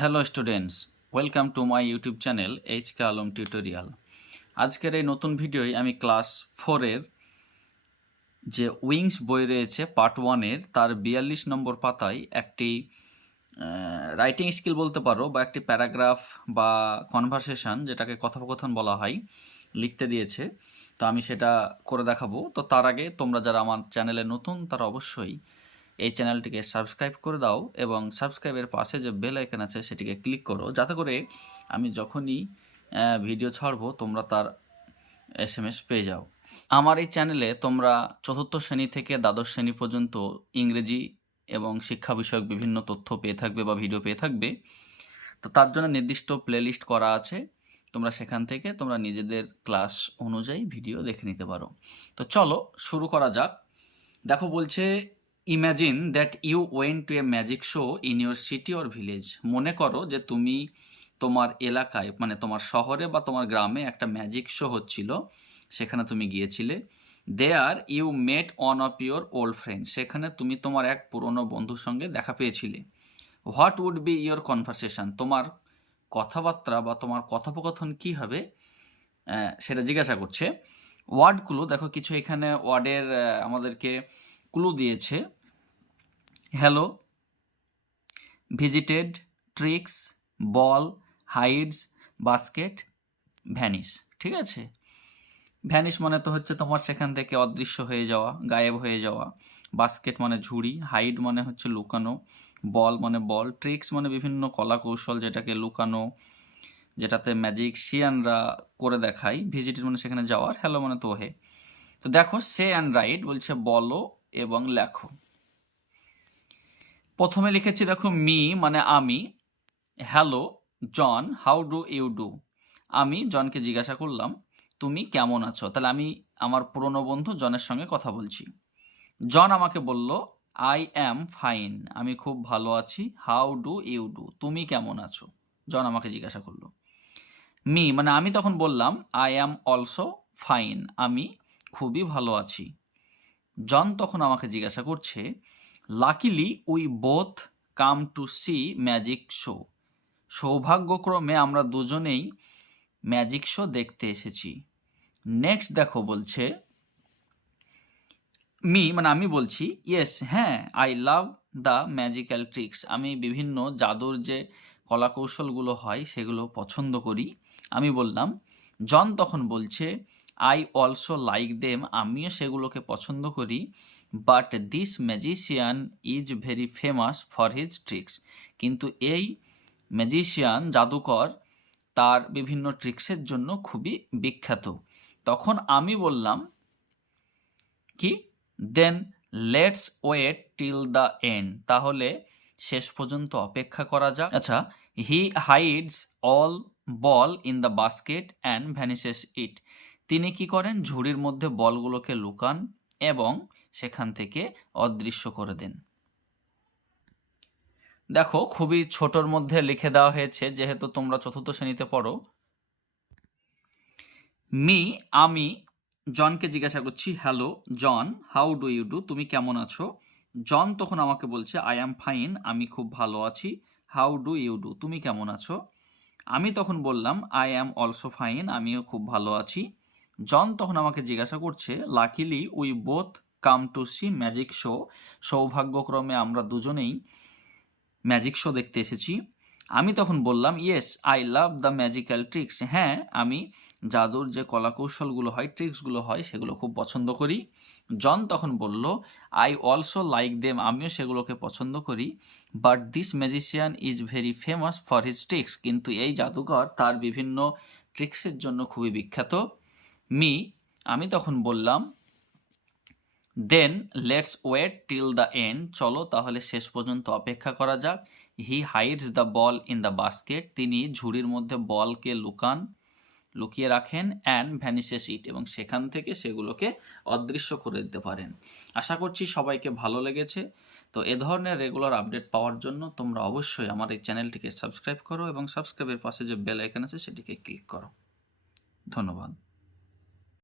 Hello students, welcome to my YouTube channel HK Alam tutorial. আজকের এই নতুন ভিডিওয় আমি ক্লাস 4-এর যে উইংস বই রয়েছে পার্ট 1-এর তার 42 নম্বর পাতায় একটি রাইটিং স্কিল বলতে পারো বা একটি প্যারাগ্রাফ বা কনভারসেশন, যেটাকে কথোপকথন বলা হয়, লিখতে দিয়েছে। তো আমি সেটা করে দেখাবো। তো তার আগে তোমরা যারা আমার চ্যানেলে নতুন তারা অবশ্যই এই চ্যানেলটিকে সাবস্ক্রাইব করে দাও এবং সাবস্ক্রাইবের পাশে যে বেল আইকন আছে সেটিকে ক্লিক করো, যাতে করে আমি যখনই ভিডিও ছাড়বো তোমরা তার SMS পেয়ে যাও। আমার এই চ্যানেলে তোমরা চতুর্থ শ্রেণী থেকে দ্বাদশ শ্রেণী পর্যন্ত ইংরেজি এবং শিক্ষা বিষয়ক বিভিন্ন তথ্য পেয়ে থাকবে বা ভিডিও পেয়ে থাকবে। তো তার জন্য নির্দিষ্ট প্লেলিস্ট করা আছে, তোমরা সেখান থেকে তোমরা নিজেদের ক্লাস অনুযায়ী ভিডিও দেখে নিতে পারো। তো চলো শুরু করা যাক। দেখো বলছে, imagine that you went to a magic show in your city or village. মনে করো যে তুমি তোমার এলাকায়, মানে তোমার শহরে বা তোমার গ্রামে একটা ম্যাজিক শো হচ্ছিল, সেখানে তুমি গিয়েছিলে। There you met one of your old friend. সেখানে তুমি তোমার এক পুরনো বন্ধুর সঙ্গে দেখা পেয়েছিলে। What would be your conversation. তোমার কথাবার্তা বা তোমার কথোপকথন কী হবে সেটা জিজ্ঞাসা করছে। ওয়ার্ডগুলো দেখো, কিছু এখানে ওয়ার্ডের আমাদেরকে ক্লু দিয়েছে। হ্যালো, ভিজিটেড, ট্রিক্স, বল, হাইডস, বাস্কেট, ভ্যানিশ। ঠিক আছে, ভ্যানিশ মানে তো হচ্ছে তোমার সেখান থেকে অদৃশ্য হয়ে যাওয়া, গায়েব হয়ে যাওয়া। বাস্কেট মানে ঝুড়ি, হাইড মানে হচ্ছে লুকানো, বল মানে বল, ট্রিক্স মানে বিভিন্ন কলা কৌশল যেটাকে লুকানো, যেটাতে ম্যাজিকশিয়ানরা করে দেখায়, ভিজিটেড মানে সেখানে যাওয়ার, হ্যালো মানে তো হে। তো দেখো, সে অ্যান্ড রাইট বলছে বলো এবং লেখো। প্রথমে লিখেছি দেখো, মি মানে আমি, hello John, how do you do. আমি জনকে জিজ্ঞাসা করলাম তুমি কেমন আছো। তাহলে আমি আমার পুরনো বন্ধু জনের সঙ্গে কথা বলছি। জন আমাকে বলল আই অ্যাম ফাইন, আমি খুব ভালো আছি। হাউ ডু ইউ ডু, তুমি কেমন আছো, জন আমাকে জিজ্ঞাসা করলো। মি মানে আমি তখন বললাম আই অ্যাম অলসো ফাইন, আমি খুবই ভালো আছি। জন তখন আমাকে জিজ্ঞাসা করছে, luckily we both come to see magic show. সৌভাগ্যক্রমে আমরা দুজনেই ম্যাজিক শো দেখতে এসেছি। নেক্সট দেখো বলছে, মি মানে আমি বলছি, ইয়েস হ্যাঁ, I love the magical tricks, আমি বিভিন্ন জাদুর যে কলাকৌশলগুলো হয় সেগুলো পছন্দ করি। আমি বললাম। জন তখন বলছে, আই অলসো লাইক দেম, আমিও সেগুলোকে পছন্দ করি। But this magician is very famous for his tricks, কিন্তু এই ম্যাজিশিয়ান জাদুকর তার বিভিন্ন ট্রিক্সের জন্য খুবই বিখ্যাত। তখন আমি বললাম কি, then let's wait till the end, তাহলে শেষ পর্যন্ত অপেক্ষা করা যাক। আচ্ছা, he hides all ball in the basket and vanishes it, তিনি কি করেন, ঝুড়ির মধ্যে বলগুলোকে লুকান এবং সেখান থেকে অদৃশ্য করে দেন। দেখো, খুবই ছোটর মধ্যে লিখে দেওয়া হয়েছে, যেহেতু তোমরা চতুর্থ শ্রেণীতে পড়ো। মি আমি জনকে জিজ্ঞাসা করছি, hello John, how do you do, তুমি কেমন আছো। জন তখন আমাকে বলছে আই অ্যাম ফাইন, আমি খুব ভালো আছি। হাউ ডু ইউ ডু, তুমি কেমন আছো। আমি তখন বললাম আই অ্যাম অলসো ফাইন, আমিও খুব ভালো আছি। জন তখন আমাকে জিজ্ঞাসা করছে, luckily we both come to see magic show, সৌভাগ্যক্রমে আমরা দুজনেই ম্যাজিক শো দেখতে এসেছি। আমি তখন বললাম, yes I love the magical tricks, হ্যাঁ আমি জাদুর যে কলাকৌশলগুলো হয়, ট্রিক্সগুলো হয়, সেগুলো খুব পছন্দ করি। জন তখন বলল, আই অলসো লাইক দেম, আমিও সেগুলোকে পছন্দ করি। But this magician is very famous for his tricks, কিন্তু এই জাদুকর তার বিভিন্ন ট্রিক্সের জন্য খুবই বিখ্যাত। মি আমি তখন বললাম, then let's wait till the end, চলো তাহলে শেষ পর্যন্ত অপেক্ষা করা যাক। He hides the ball in the basket, তিনি ঝুড়ির মধ্যে বলকে লুকিয়ে রাখেন। অ্যান্ড ভ্যানিশেস ইট, এবং সেখান থেকে সেগুলোকে অদৃশ্য করে দিতে পারেন। আশা করছি সবাইকে ভালো লেগেছে। তো এ ধরনের রেগুলার আপডেট পাওয়ার জন্য তোমরা অবশ্যই আমার এই চ্যানেলটিকে সাবস্ক্রাইব করো এবং সাবস্ক্রাইবের পাশে যে বেল আইকন আছে সেটিকে ক্লিক করো। ধন্যবাদ।